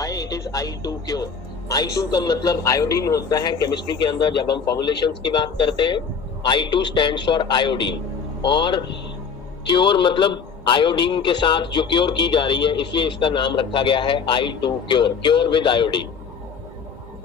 Why it is I2 cure. I2 का मतलब iodine होता है केमिस्ट्री के अंदर। जब हम फॉर्मुलेशंस की बात करते हैं, I2 स्टैंड्स फॉर आयोडीन, और क्योर मतलब आयोडीन के साथ जो क्योर की जा रही है, इसलिए इसका नाम रखा गया है I2 cure, cure with iodine.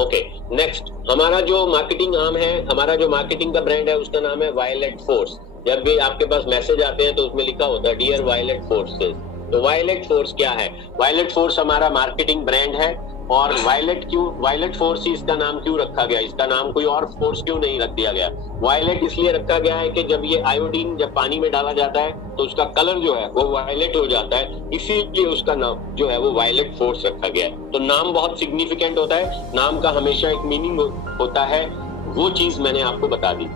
Okay, next हमारा जो मार्केटिंग आर्म है, हमारा जो मार्केटिंग का ब्रांड है, उसका नाम है वायलेट फोर्स। जब भी आपके पास मैसेज आते हैं तो उसमें लिखा होता है डियर वायलेट फोर्सेस। तो वायलेट फोर्स क्या है? वायलेट फोर्स हमारा मार्केटिंग ब्रांड है। और वायलेट फोर्स ही इसका नाम क्यों रखा गया? इसका नाम कोई और फोर्स क्यों नहीं रख दिया गया? वायलेट इसलिए रखा गया है कि जब ये आयोडीन जब पानी में डाला जाता है तो उसका कलर जो है वो वायलेट हो जाता है, इसीलिए उसका नाम जो है वो वायलेट फोर्स रखा गया है। तो नाम बहुत सिग्निफिकेंट होता है, नाम का हमेशा एक मीनिंग होता है, वो चीज मैंने आपको बता दी।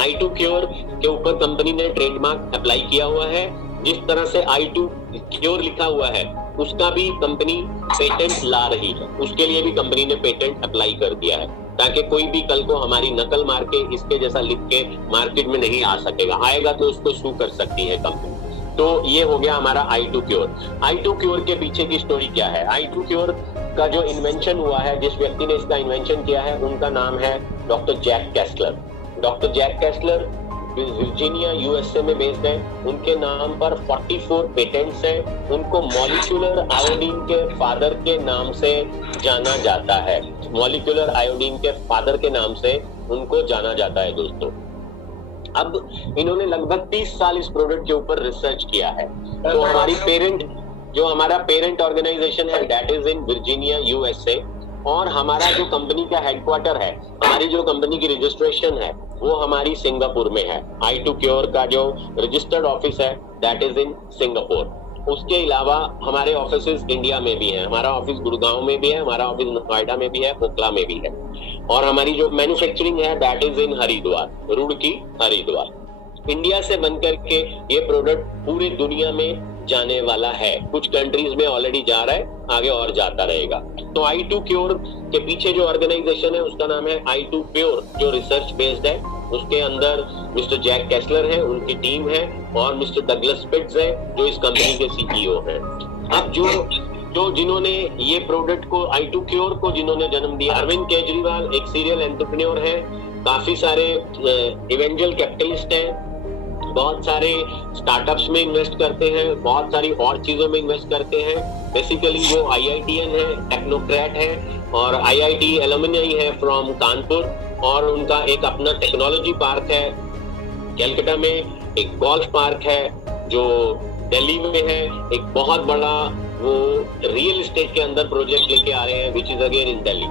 I2 क्योर के ऊपर कंपनी ने ट्रेडमार्क अप्लाई किया हुआ है। जिस तरह से I2 क्योर लिखा हुआ है, उसका भी कंपनी पेटेंट ला रही है, उसके लिए भी कंपनी ने पेटेंट अप्लाई कर दिया है, ताकि कोई भी कल को हमारी नकल मार के इसके जैसा लिख के मार्केट में नहीं आ सकेगा। आएगा तो उसको सू कर सकती है कंपनी। तो ये हो गया हमारा I2 क्योर। I2 क्योर के पीछे की स्टोरी क्या है? I2 क्योर का जो इन्वेंशन हुआ है, जिस व्यक्ति ने इसका इन्वेंशन किया है, उनका नाम है doctor Jack Kessler. Doctor Jack Kessler Virginia USA में बेस्ड है। उनके नाम पर 44 पेटेंट्स हैं। उनको मॉलिक्यूलर आयोडीन के फादर के नाम से जाना जाता है। मॉलिक्यूलर आयोडीन के फादर के नाम से उनको जाना जाता है दोस्तों। अब इन्होंने लगभग 30 साल इस प्रोडक्ट के ऊपर रिसर्च किया है। तो हमारा पेरेंट ऑर्गेनाइजेशन है, that is in Virginia USA. और हमारा जो कंपनी का हेडक्वार्टर है, हमारी जो कंपनी की रजिस्ट्रेशन है, वो हमारी सिंगापुर में है। I2 क्योर का जो रजिस्टर्ड ऑफिस है, दैट इज इन सिंगापुर। उसके अलावा हमारे ऑफिसेस इंडिया में भी हैं। हमारा ऑफिस गुड़गांव में भी है, हमारा ऑफिस नोएडा में भी है, ओखला में भी है। और हमारी जो मैन्युफैक्चरिंग है, that is in Haridwar, Roorkee Haridwar. India से बनकर के ये प्रोडक्ट पूरी दुनिया में जाने वाला है। कुछ कंट्रीज में ऑलरेडी जा रहा है, आगे और जाता रहेगा। तो I2 क्योर के पीछे जो ऑर्गेनाइजेशन है, उसका नाम है I2 प्योर, जो रिसर्च बेस्ड है। उसके अंदर मिस्टर जैक कैस्लर है, उनकी टीम है, और मिस्टर डगलस पिट्स है, जो इस कंपनी के CEO हैं। अब जो जिन्होंने ये प्रोडक्ट को, I2 क्योर को जिन्होंने जन्म दिया, अरविंद केजरीवाल एक सीरियल एंटरप्रेन्योर है। काफी सारे इवेंजल कैपिटलिस्ट हैं, बहुत सारे स्टार्टअप्स में इन्वेस्ट करते हैं, बहुत सारी और चीजों में इन्वेस्ट करते हैं। बेसिकली वो IITian है, टेक्नोक्रेट है, और IIT एलुमनी है फ्रॉम कानपुर। और उनका एक अपना टेक्नोलॉजी पार्क है कलकत्ता में, एक गोल्फ पार्क है जो दिल्ली में है, एक बहुत बड़ा वो रियल एस्टेट के अंदर प्रोजेक्ट लेके आ रहे हैं, which is again in Delhi,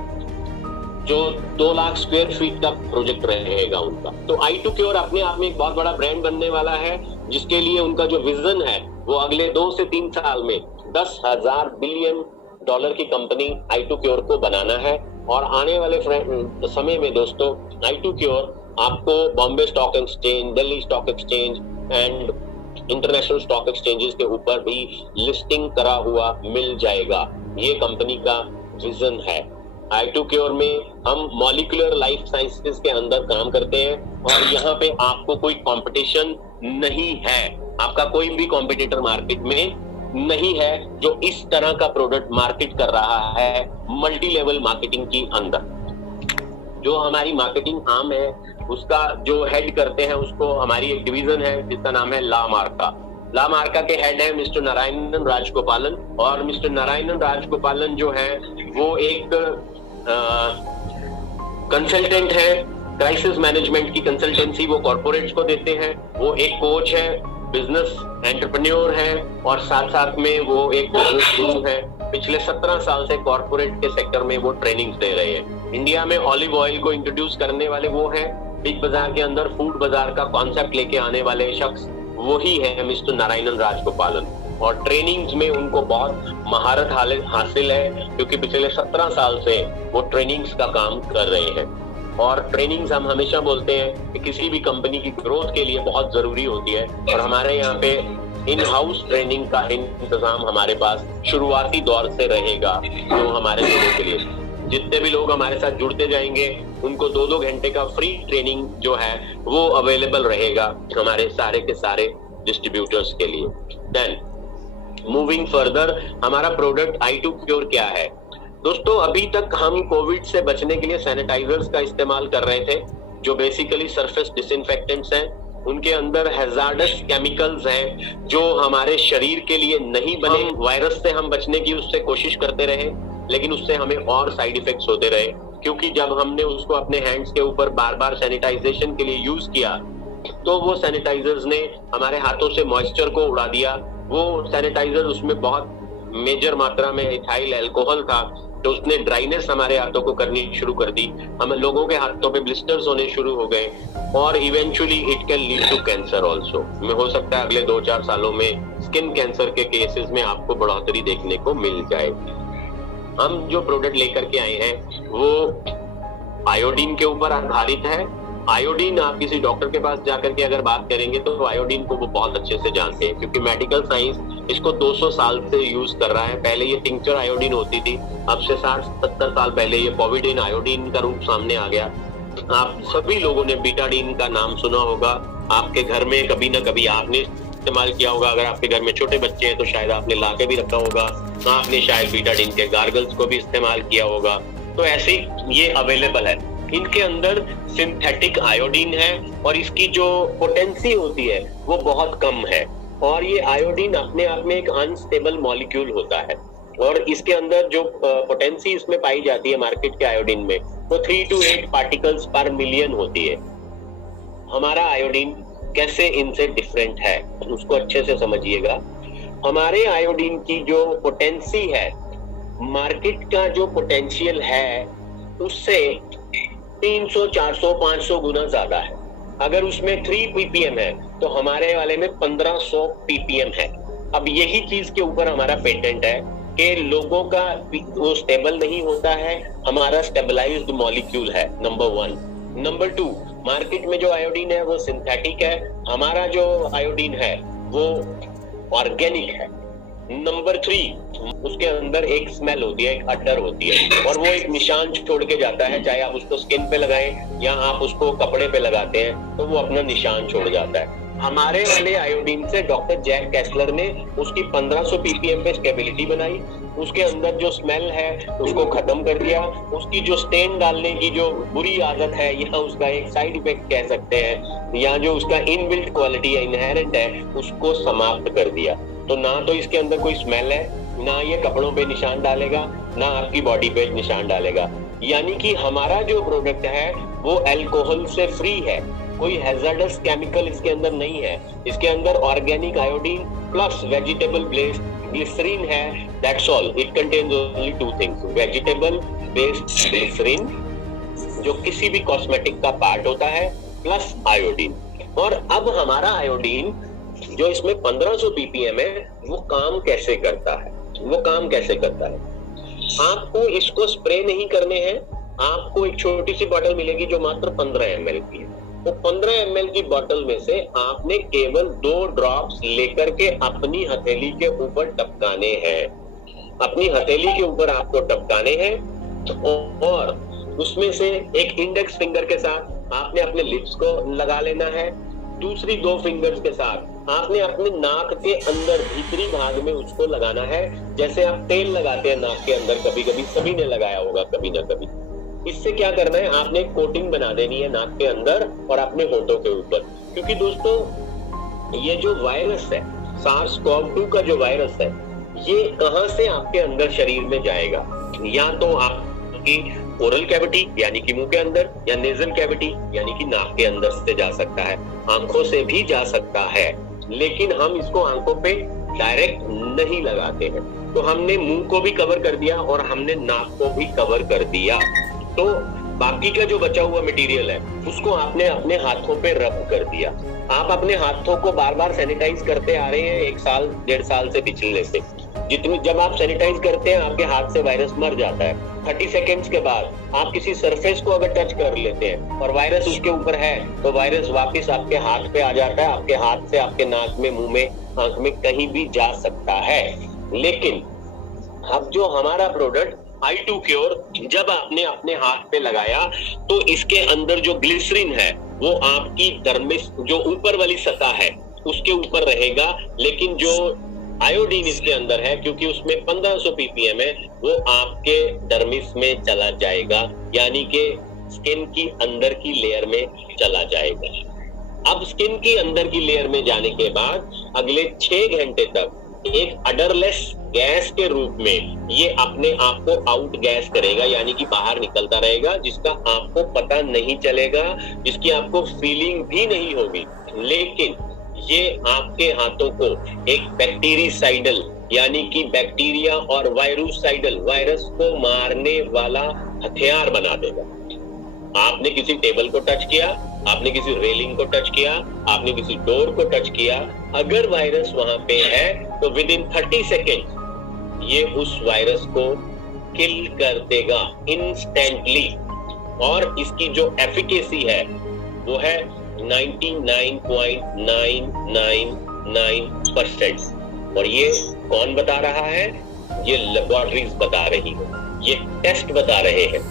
जो 2 लाख स्क्वायर फीट का प्रोजेक्ट रहेगा उनका। तो I2 क्योर अपने आप में एक बहुत बड़ा ब्रांड बनने वाला है, जिसके लिए उनका जो विजन है, वो अगले 2 से 3 साल में 10,000 बिलियन डॉलर की कंपनी I2 क्योर को बनाना है। और आने वाले समय में दोस्तों, I2 क्योर आपको Bombay stock exchange, Delhi stock exchange and international stock exchanges के ऊपर भी लिस्टिंग करा हुआ मिल जाएगा। ये कंपनी का विजन है। I2 क्योर में हम मॉलिक्यूलर लाइफ साइंसेस के अंदर काम करते हैं, और यहाँ पे आपको कोई कंपटीशन नहीं है। आपका कोई भी कॉम्पिटिटर मार्केट में नहीं है जो इस तरह का प्रोडक्ट मार्केट कर रहा है मल्टी लेवल मार्केटिंग की अंदर। जो हमारी मार्केटिंग आर्म है, उसका जो हेड करते हैं, उसको हमारी एक डिवीजन है जिसका नाम है ला मार्का। ला मार्का के हेड है मिस्टर नारायणन राजगोपालन। और मिस्टर नारायणन राजगोपालन जो है वो एक कंसल्टेंट है, क्राइसिस मैनेजमेंट की कंसल्टेंसी वो कॉर्पोरेट्स को देते हैं। वो एक कोच है, बिजनेस एंटरप्रेन्योर है, और साथ साथ में वो एक बिजनेस गुरु है। पिछले 17 साल से कॉर्पोरेट के सेक्टर में वो ट्रेनिंग दे रहे हैं। इंडिया में ऑलिव ऑयल को इंट्रोड्यूस करने वाले वो हैं। बिग बाजार के अंदर फूड बाजार का कॉन्सेप्ट लेके आने वाले शख्स वही है मिस्टर नारायणन राजगोपालन। और ट्रेनिंग्स में उनको बहुत महारत हासिल है, क्योंकि पिछले 17 साल से वो ट्रेनिंग्स का काम कर रहे हैं। और ट्रेनिंग्स हम हमेशा बोलते हैं कि किसी भी कंपनी की ग्रोथ के लिए बहुत जरूरी होती है, और हमारे यहाँ पे इन हाउस ट्रेनिंग का इंतजाम हमारे पास शुरुआती दौर से रहेगा। जो हमारे लोगों के लिए, जितने भी लोग हमारे साथ जुड़ते जाएंगे, उनको 2-2 घंटे का फ्री ट्रेनिंग जो है वो अवेलेबल रहेगा हमारे सारे के सारे डिस्ट्रीब्यूटर्स के लिए। देन मूविंग फर्दर, हमारा प्रोडक्ट I2 क्योर क्या है। दोस्तों, अभी तक हम कोविड से बचने के लिए सैनिटाइजर्स का इस्तेमाल कर रहे थे, जो बेसिकली सरफेस डिसइंफेक्टेंट्स हैं। उनके अंदर हैजार्डस केमिकल्स हैं जो हमारे शरीर के लिए नहीं बने। वायरस से हम बचने की उससे कोशिश करते रहे, लेकिन उससे हमें और साइड इफेक्ट्स होते रहे, क्योंकि जब हमने उसको अपने हैंड्स के ऊपर बार बार सैनिटाइजेशन के लिए यूज किया, तो वो सैनिटाइजर्स ने हमारे हाथों से मॉइस्चर को उड़ा दिया। वो सैनिटाइजर, उसमें बहुत मेजर मात्रा में इथाइल अल्कोहल था, तो उसने ड्राइनेस हमारे हाथों को करनी शुरू कर दी। हम लोगों के हाथों पे ब्लिस्टर्स होने शुरू हो गए, और eventually it can lead to cancer also. हो सकता है अगले 2-4 सालों में स्किन कैंसर के केसेस में आपको बढ़ोतरी देखने को मिल जाए। हम जो प्रोडक्ट लेकर के आए हैं वो आयोडीन के ऊपर आधारित है। आयोडीन, आप किसी डॉक्टर के पास जाकर के अगर बात करेंगे तो आयोडीन को वो बहुत अच्छे से जानते हैं, क्योंकि मेडिकल साइंस इसको 200 साल से यूज कर रहा है। पहले ये टिंक्चर आयोडीन होती थी, अब से 60-70 साल पहले ये पॉविडीन आयोडीन का रूप सामने आ गया। आप सभी लोगों ने बीटाडीन का नाम सुना होगा, आपके घर में कभी ना कभी आपने इस्तेमाल किया होगा। अगर आपके घर में छोटे बच्चे हैं तो शायद आपने ला के भी रखा होगा, आपने शायद बीटाडीन के गार्गल्स को भी इस्तेमाल किया होगा। तो ऐसे ये अवेलेबल है। इनके अंदर सिंथेटिक आयोडीन है, और इसकी जो पोटेंसी होती है वो बहुत कम है। और ये आयोडीन अपने आप में एक अनस्टेबल मॉलिक्यूल होता है, और इसके अंदर जो पोटेंसी इसमें पाई जाती है मार्केट के आयोडीन में, वो 3 to 8 पार्टिकल्स पर मिलियन होती है। हमारा आयोडीन कैसे इनसे डिफरेंट है, उसको अच्छे से समझिएगा। हमारे आयोडीन की जो पोटेंसी है, मार्केट का जो पोटेंशियल है उससे 300, 400, 500 गुना ज्यादा है। अगर उसमें 3 ppm है तो हमारे वाले में 1500 ppm है। अब यही चीज के ऊपर हमारा पेटेंट है कि लोगों का वो स्टेबल नहीं होता है, हमारा स्टेबलाइज्ड मॉलिक्यूल है, नंबर 1। नंबर 2, मार्केट में जो आयोडीन है वो सिंथेटिक है, हमारा जो आयोडीन है वो ऑर्गेनिक है। नंबर 3, उसके अंदर एक स्मेल होती है, एक अटर होती है, और वो एक निशान छोड़ के जाता है। चाहे आप उसको स्किन पे लगाएं या आप उसको कपड़े पे लगाते हैं, तो वो अपना निशान छोड़ जाता है। हमारे वाले आयोडीन से डॉक्टर जैक कैस्लर ने उसकी 1500 ppm पे स्टेबिलिटी बनाई, उसके अंदर जो स्मेल है उसको खत्म कर दिया, उसकी जो स्टेन डालने की जो बुरी आदत है या उसका एक साइड इफेक्ट कह सकते हैं, या जो उसका इनबिल्ट क्वालिटी है, इनहेरेंट है, उसको समाप्त कर दिया। तो ना तो इसके अंदर कोई स्मेल है, ना ये कपड़ों पे निशान डालेगा, ना आपकी बॉडी पे निशान डालेगा। यानी कि हमारा जो प्रोडक्ट है वो अल्कोहल से फ्री है, कोई हैजार्डस केमिकल इसके अंदर नहीं है। इसके अंदर organic iodine plus vegetable based glycerine है, that's all. It contains only 2 things, vegetable based glycerine जो किसी भी कॉस्मेटिक का पार्ट होता है, प्लस आयोडीन। और अब हमारा आयोडीन जो इसमें 1500 ppm है, वो काम कैसे करता है? आपको इसको स्प्रे नहीं करने हैं, आपको एक छोटी सी बोतल मिलेगी जो मात्र 15 ml की है। तो 15 ml की बोतल में से आपने केवल 2 ड्रॉप्स लेकर के अपनी हथेली के ऊपर टपकाने हैं। अपनी हथेली के ऊपर आपको टपकाने हैं, और उसमें से एक इंडेक्स फिंगर के साथ आपने अपने लिप्स को लगा लेना है, दूसरी 2 फिंगर्स के साथ आपने अपने नाक के अंदर भीतरी भाग में उसको लगाना है, जैसे आप तेल लगाते हैं नाक के अंदर, कभी कभी सभी ने लगाया होगा कभी ना कभी। इससे क्या करना है, आपने कोटिंग बना देनी है नाक के अंदर और अपने होठों के ऊपर। क्योंकि दोस्तों ये जो वायरस है, SARS-CoV-2 का जो वायरस है, ये कहां से आपके अंदर शरीर में जाएगा? या तो आपकी ओरल कैविटी यानी कि मुंह के अंदर, या नेजल कैविटी यानी कि नाक के अंदर से जा सकता है, आंखों से भी जा सकता है, लेकिन हम इसको आंखों पे डायरेक्ट नहीं लगाते हैं। तो हमने मुंह को भी कवर कर दिया और हमने नाक को भी कवर कर दिया। तो बाकी का जो बचा हुआ मटेरियल है उसको आपने अपने हाथों पे रब कर दिया। आप अपने हाथों को बार बार सैनिटाइज करते आ रहे हैं 1 साल 1.5 साल से पिछले से। जब आप सैनिटाइज करते हैं आपके हाथ से वायरस मर जाता है। 30 सेकेंड्स के बाद आप किसी सरफेस को अगर टच कर लेते हैं और वायरस उसके ऊपर है, तो वायरस वापस आपके हाथ पे आ जाता है, आपके हाथ से आपके नाक में, मुंह में, आंख में कहीं भी जा सकता है। लेकिन अब जो हमारा प्रोडक्ट I2 क्योर जब आपने अपने हाथ पे लगाया तो इसके अंदर जो ग्लिसरीन है वो आपकी डर्मिस जो ऊपर वाली सतह है उसके ऊपर रहेगा, लेकिन जो आयोडीन इसके अंदर है क्योंकि उसमें 1500 ppm है, वो आपके डर्मिस में चला जाएगा, यानी कि स्किन की अंदर की लेयर में चला जाएगा। अब स्किन की अंदर की लेयर में जाने के बाद अगले 6 घंटे तक एक अडरलेस गैस के रूप में ये अपने आप को आउट गैस करेगा, यानी कि बाहर निकलता रहेगा, जिसका आपको पता नहीं चलेगा, जिसकी आपको फीलिंग भी नहीं होगी। लेकिन ये आपके हाथों को एक बैक्टीरिसाइडल यानी कि बैक्टीरिया और वायरुसाइडल वायरस को मारने वाला हथियार बना देगा। आपने किसी टेबल को टच किया, आपने किसी रेलिंग को टच किया, आपने किसी डोर को टच किया, अगर वायरस वहां पे है तो विद इन 30 सेकेंड ये उस वायरस को किल कर देगा इंस्टेंटली। और इसकी जो एफिकेसी है वो है 99.999%। और ये कौन बता रहा है? ये लेबोरेटरीज बता रही है, ये टेस्ट बता रहे हैं।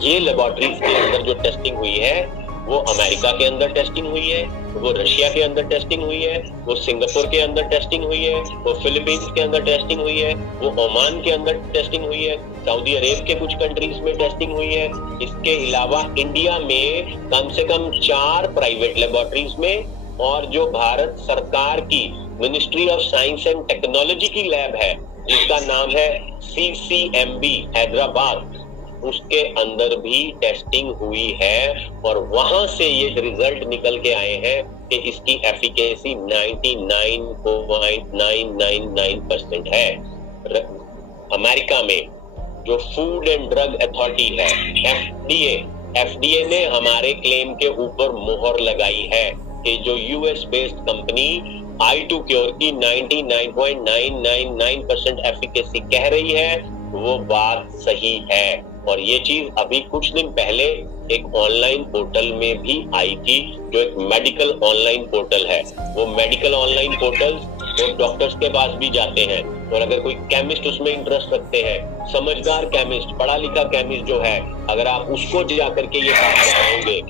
ये लेबोरेटरीज के अंदर जो टेस्टिंग हुई है वो अमेरिका के अंदर टेस्टिंग हुई है, वो रशिया के अंदर टेस्टिंग हुई है, वो सिंगापुर के अंदर टेस्टिंग हुई है, वो फिलीपींस के अंदर टेस्टिंग हुई है, वो ओमान के अंदर टेस्टिंग हुई है, सऊदी अरेब के कुछ कंट्रीज में टेस्टिंग हुई है। इसके अलावा इंडिया में कम से कम 4 प्राइवेट लेबोरेटरीज में, और जो भारत सरकार की ministry of science and technology की लैब है जिसका नाम है CCMB हैदराबाद, उसके अंदर भी टेस्टिंग हुई है। और वहां से ये रिजल्ट निकल के आए हैं कि इसकी एफिकेसी 99.999% है। अमेरिका में जो फूड एंड ड्रग अथॉरिटी है FDA ने हमारे क्लेम के ऊपर मोहर लगाई है कि जो US based company I2 cure की 99.999% एफिकेसी कह रही है वो बात सही है। और ये चीज अभी कुछ दिन पहले एक ऑनलाइन पोर्टल में भी आई थी, जो एक मेडिकल ऑनलाइन पोर्टल है। वो मेडिकल ऑनलाइन पोर्टल वो डॉक्टर्स के पास भी जाते हैं, और अगर कोई केमिस्ट उसमें इंटरेस्ट रखते हैं, समझदार केमिस्ट, पढ़ा लिखा केमिस्ट जो है, अगर आप उसको जाकर के ये बात बताओगे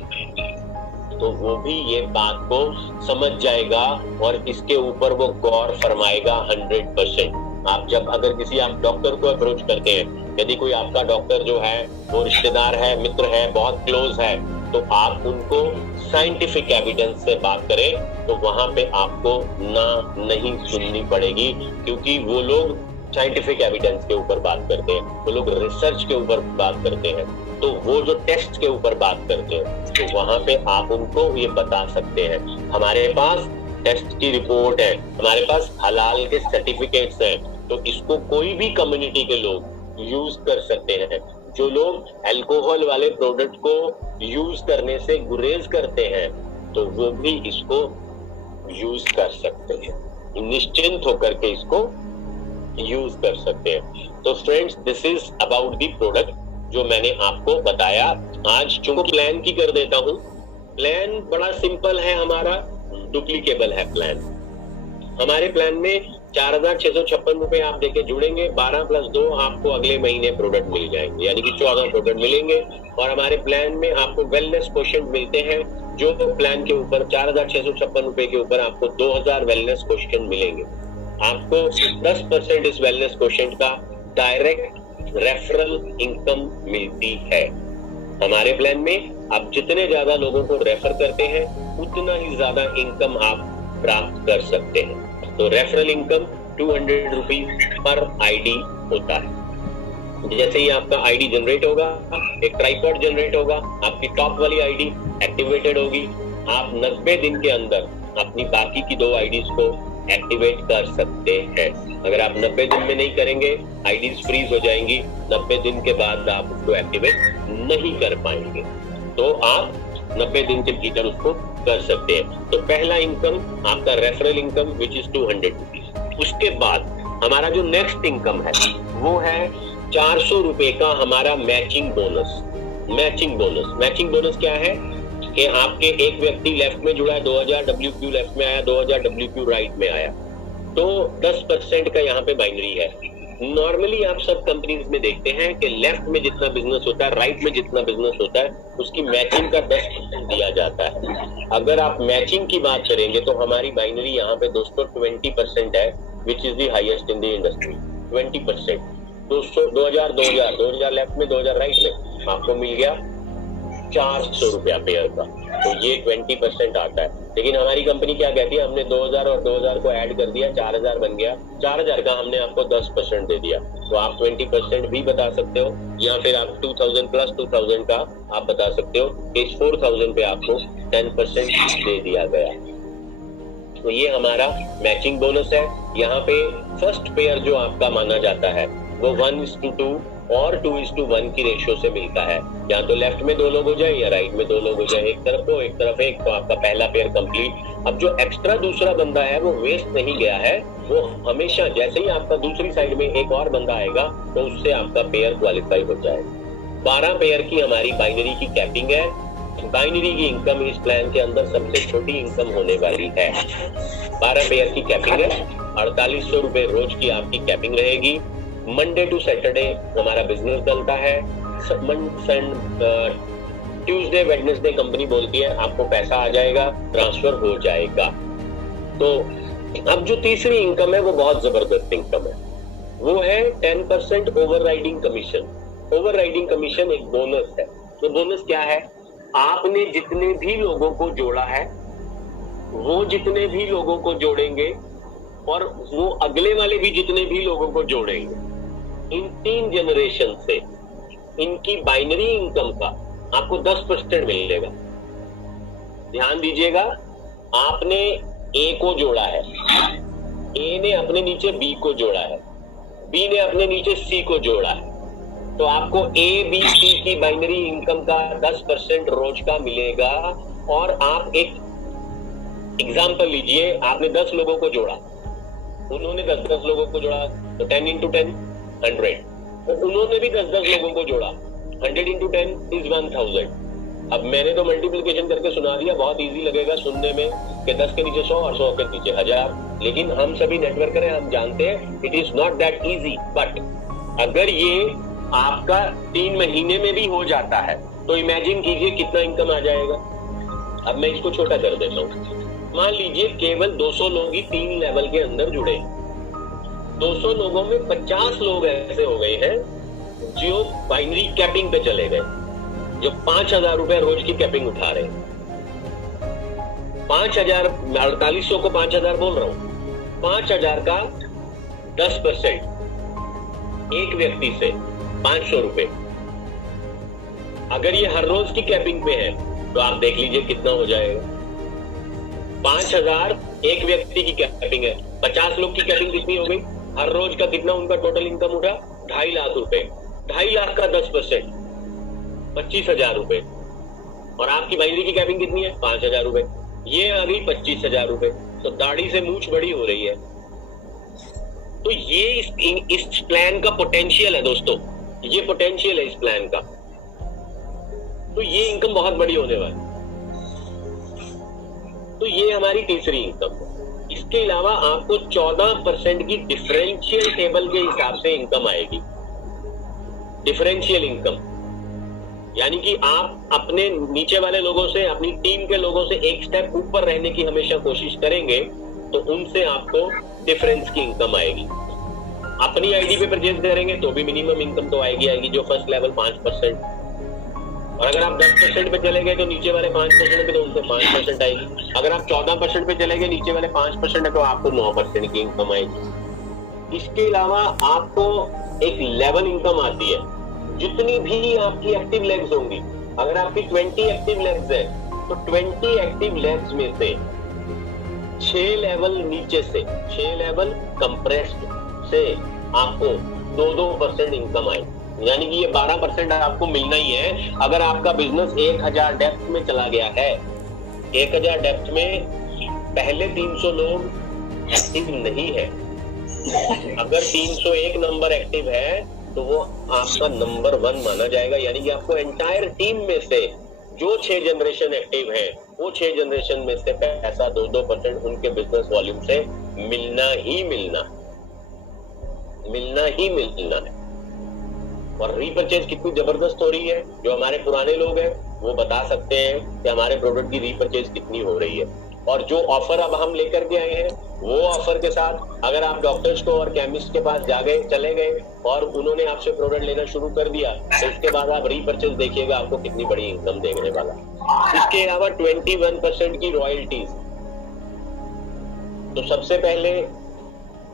तो वो भी ये बात को समझ जाएगा और इसके ऊपर वो गौर फरमाएगा 100%। आप जब अगर किसी आप डॉक्टर को अप्रोच करते हैं, यदि कोई आपका डॉक्टर जो है वो रिश्तेदार है, मित्र है, बहुत क्लोज है, तो आप उनको साइंटिफिक एविडेंस से बात करें तो वहां पे आपको ना नहीं सुननी पड़ेगी, क्योंकि वो लोग साइंटिफिक एविडेंस के ऊपर बात करते हैं, वो लोग रिसर्च के ऊपर बात करते हैं, तो वो जो टेस्ट के ऊपर बात करते हैं तो वहां पे आप उनको ये बता सकते हैं। हमारे पास टेस्ट की रिपोर्ट है, हमारे पास हलाल के सर्टिफिकेट्स हैं, तो इसको कोई भी कम्युनिटी के लोग यूज कर सकते हैं। जो लोग अल्कोहल वाले प्रोडक्ट को यूज करने से गुरेज करते हैं तो वो भी इसको यूज कर सकते हैं, निश्चिंत होकर के इसको यूज कर सकते हैं। तो friends, this is about the product जो मैंने आपको बताया। आज चूंकि प्लान की कर देता हूं, प्लान बड़ा सिंपल है, हमारा डुप्लीकेबल है प्लान। हमारे प्लान में 4,656 रुपए आप देके जुड़ेंगे, 12 + 2 आपको अगले महीने प्रोडक्ट मिल जाएंगे, यानी कि 14 प्रोडक्ट मिलेंगे। और हमारे प्लान में आपको वेलनेस क्वेश्चन मिलते हैं, जो प्लान के ऊपर 4,656 रुपए के ऊपर आपको 2,000 वेलनेस क्वेश्चन मिलेंगे। आपको 10% इस वेलनेस क्वेश्चन का डायरेक्ट रेफरल इनकम मिलती है। हमारे प्लान में आप जितने ज्यादा लोगों को रेफर करते हैं उतना ही ज्यादा इनकम आप प्राप्त कर सकते हैं। तो referral income 200 rupees per ID होता है। जैसे ही आपका आईडी जनरेट होगा, एक ट्राइपॉड जनरेट होगा, आपकी टॉप वाली आईडी एक्टिवेटेड होगी। आप 90 दिन के अंदर अपनी बाकी की 2 आईडीज को एक्टिवेट कर सकते हैं। अगर आप 90 दिन में नहीं करेंगे, आईडीज फ्रीज हो जाएंगी, 90 दिन के बाद आप उसको एक्टिवेट नहीं कर पाएंगे। तो आप 90 दिन के भीतर उसको कर सकते हैं। तो पहला इनकम आपका referral income which is 200 rupees. उसके बाद हमारा जो नेक्स्ट इनकम है वो है 400 रुपए का हमारा मैचिंग बोनस। मैचिंग बोनस क्या है कि आपके एक व्यक्ति लेफ्ट में जुड़ा है, 2000 WQ लेफ्ट में आया, 2000 WQ राइट में आया, तो 10% का यहाँ पे बाइनरी है। नॉर्मली आप सब कंपनीज में देखते हैं कि लेफ्ट में जितना बिजनेस होता है, राइट में जितना बिजनेस होता है, उसकी मैचिंग का 10% दिया जाता है। अगर आप मैचिंग की बात करेंगे तो हमारी बाइनरी यहाँ पे दोस्तों 20% है, which is the highest in the industry. 20%, 2000 left में 2000 राइट में, आपको मिल गया 400 रुपया पेयर का। तो ये 20% आता है। लेकिन हमारी कंपनी क्या कहती है, हमने 2000 और 2000 को ऐड कर दिया, 4000 बन गया, 4000 का हमने आपको 10% दे दिया। तो आप 20% भी बता सकते हो, या फिर आप 2000 प्लस 2000 का आप बता सकते हो। इस 4000 पे आपको 10% दे दिया गया। तो ये हमारा मैचिंग बोनस है। यहाँ पे फर्स्ट पेयर जो आपका माना जाता है वो 1:2 और 2:1 की रेशियो से मिलता है। या तो लेफ्ट में 2 लोग हो जाए या राइट में 2 लोग हो जाए, एक तरफ 2 एक तरफ 1, तो आपका पहला पेयर कंप्लीट। अब जो एक्स्ट्रा दूसरा बंदा है वो वेस्ट नहीं गया है, वो हमेशा जैसे ही आपका दूसरी साइड में एक और बंदा आएगा तो उससे आपका पेयर क्वालिफाई हो जाएगा। 12 पेयर की हमारी बाइनरी की कैपिंग है। बाइनरी की इनकम इस प्लान के अंदर सबसे छोटी इनकम होने वाली है। 12 पेयर की कैपिंग है, 4800 रुपए रोज की आपकी कैपिंग रहेगी। मंडे टू सैटरडे हमारा बिजनेस चलता है। ट्यूसडे वेडनेसडे कंपनी बोलती है आपको पैसा आ जाएगा, ट्रांसफर हो जाएगा। तो अब जो तीसरी इनकम है वो बहुत जबरदस्त इनकम है, वो है 10% ओवरराइडिंग कमीशन। ओवरराइडिंग कमीशन एक बोनस है। तो बोनस क्या है, आपने जितने भी लोगों को जोड़ा है वो जितने भी लोगों को जोड़ेंगे और वो अगले वाले भी जितने भी लोगों को जोड़ेंगे, इन 3 जनरेशन से इनकी बाइनरी इनकम का आपको 10% मिलेगा। ध्यान दीजिएगा, आपने ए को जोड़ा है, ए ने अपने नीचे बी को जोड़ा है, बी ने अपने नीचे सी को जोड़ा है, तो आपको ए बी सी की बाइनरी इनकम का 10% रोज का मिलेगा। और आप एक एग्जांपल लीजिए, आपने 10 लोगों को जोड़ा, उन्होंने 10 लोगों को जोड़ा, तो 10 into 10 100, तो उन्होंने भी 10 लोगों को जोड़ा, 100 into 10 is 1000। अब मैंने तो मल्टीप्लिकेशन करके सुना दिया, बहुत इजी लगेगा सुनने में कि 10 के नीचे 100 और 100 के नीचे 1000, लेकिन हम सभी नेटवर्कर हैं, हम जानते हैं it is not that easy. But अगर ये आपका 3 महीने में भी हो जाता है तो इमेजिन कीजिए कितना इनकम आ जाएगा। अब मैं इसको छोटा कर देता हूँ। मान लीजिए केवल 200 लोग ही 3 लेवल के अंदर जुड़े, 200 लोगों में 50 लोग ऐसे हो गए हैं जो बाइनरी कैपिंग पे चले गए, जो 5000 रुपए रोज की कैपिंग उठा रहे हैं। 5000, 4800 को 5000 बोल रहा हूं, 5000 का 10% एक व्यक्ति से 500 रुपए। अगर ये हर रोज की कैपिंग पे है तो आप देख लीजिए कितना हो जाएगा। 5000 एक व्यक्ति की कैपिंग है, 50 लोग की कैपिंग कितनी हो गई, हर रोज का कितना उनका टोटल इनकम उठा, 2.5 लाख रुपए। 2.5 लाख का 10% 25,000 रुपए। और आपकी बाइनरी की कैपिंग कितनी है, 5,000 रुपए। ये आ गई 25,000 रुपए। तो दाढ़ी से मूछ बड़ी हो रही है। तो ये इस प्लान का पोटेंशियल है दोस्तों, ये पोटेंशियल है इस प्लान का। तो ये इनकम बहुत बड़ी होने वाली। तो ये हमारी तीसरी इनकम है। इसके अलावा आपको 14% की डिफरेंशियल टेबल के हिसाब से इनकम आएगी। डिफरेंशियल इनकम यानी कि आप अपने नीचे वाले लोगों से, अपनी टीम के लोगों से एक स्टेप ऊपर रहने की हमेशा कोशिश करेंगे तो उनसे आपको डिफरेंस की इनकम आएगी। अपनी आईडी पे परचेज करेंगे तो भी मिनिमम इनकम तो आएगी जो फर्स्ट लेवल 5%। और अगर आप 10% पे चले गए तो नीचे वाले 5% पे तो उनसे 5% आएगी। अगर आप 14% पे चले गए, नीचे वाले 5% है तो आपको 9% की इनकम आएगी। इसके अलावा आपको एक लेवल इनकम आती है। जितनी भी आपकी एक्टिव लेग्स होंगी, अगर आपकी 20 एक्टिव लेग्स है तो 20 एक्टिव लेग्स में से 6 लेवल नीचे से, 6 लेवल कंप्रेस्ड से आपको 2% इनकम आएगी। यानी कि ये 12% आपको मिलना ही है। अगर आपका बिजनेस 1000 डेप्थ में चला गया है, 1000 डेप्थ में पहले 300 लोग एक्टिव नहीं है, अगर 301 नंबर एक्टिव है तो वो आपका नंबर 1 माना जाएगा। यानी कि आपको एंटायर टीम में से जो 6 जनरेशन एक्टिव है, वो 6 जनरेशन में से पैसा 2% उनके बिजनेस वॉल्यूम से मिलना ही मिलना है। और रीपरचेज कितनी जबरदस्त हो रही है, जो हमारे पुराने लोग हैं वो बता सकते हैं कि हमारे प्रोडक्ट की रीपरचेज कितनी हो रही है। और जो ऑफर अब हम लेकर के आए हैं वो ऑफर के साथ अगर आप डॉक्टर्स को और केमिस्ट के पास चले गए और उन्होंने आपसे प्रोडक्ट लेना शुरू कर दिया तो उसके बाद आप रीपर्चेज देखिएगा आपको कितनी बड़ी इनकम देने वाला। इसके अलावा 21% की रॉयल्टीज। तो सबसे पहले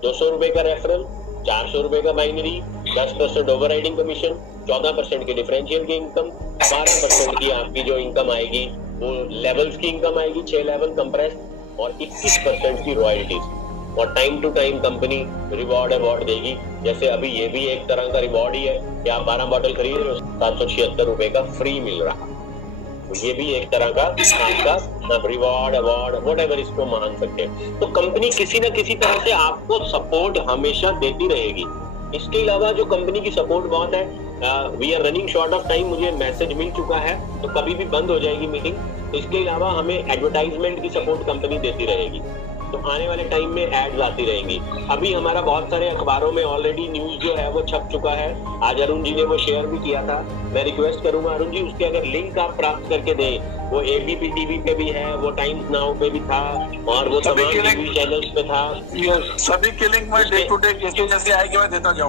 200 रुपए का रेफरल, 400 रुपए का बाइनरी, 10% ओवरराइडिंग कमीशन, 14% की डिफरेंशियल की इनकम, 12% की आपकी जो इनकम आएगी वो लेवल्स की इनकम आएगी, 6 लेवल कंप्रेस, और 21% की रॉयल्टीज। और time to time company reward award देगी। जैसे अभी ये भी एक तरह का रिवॉर्ड ही है कि आप 12 बॉटल खरीद रहे हो, 776 रुपए का फ्री मिल रहा। तो ये भी एक तरह का आपका रिवॉर्ड अवार्ड व्हाटएवर इसको मान सकते हैं। तो कंपनी किसी ना किसी तरह से आपको सपोर्ट हमेशा देती रहेगी। इसके अलावा जो कंपनी की सपोर्ट बहुत है, we are running short of time, मुझे मैसेज मिल चुका है तो कभी भी बंद हो जाएगी मीटिंग। इसके अलावा हमें एडवर्टाइजमेंट की सपोर्ट कंपनी देती रहेगी। तो आने वाले टाइम में एड्स आती रहेंगी। अभी हमारा बहुत सारे अखबारों में ऑलरेडी न्यूज जो है वो छप चुका है। आज अरुण जी ने वो शेयर भी किया था। मैं रिक्वेस्ट करूंगा अरुण जी उसके अगर लिंक आप प्राप्त करके दें। वो एबीपी टीवी पे भी है, वो टाइम्स नाउ पे भी था और वो तमाम टीवी चैनल्स पे था। सभी के लिंक मैं डे टू डे जैसे जैसे आएगी मैं देता जाऊँ।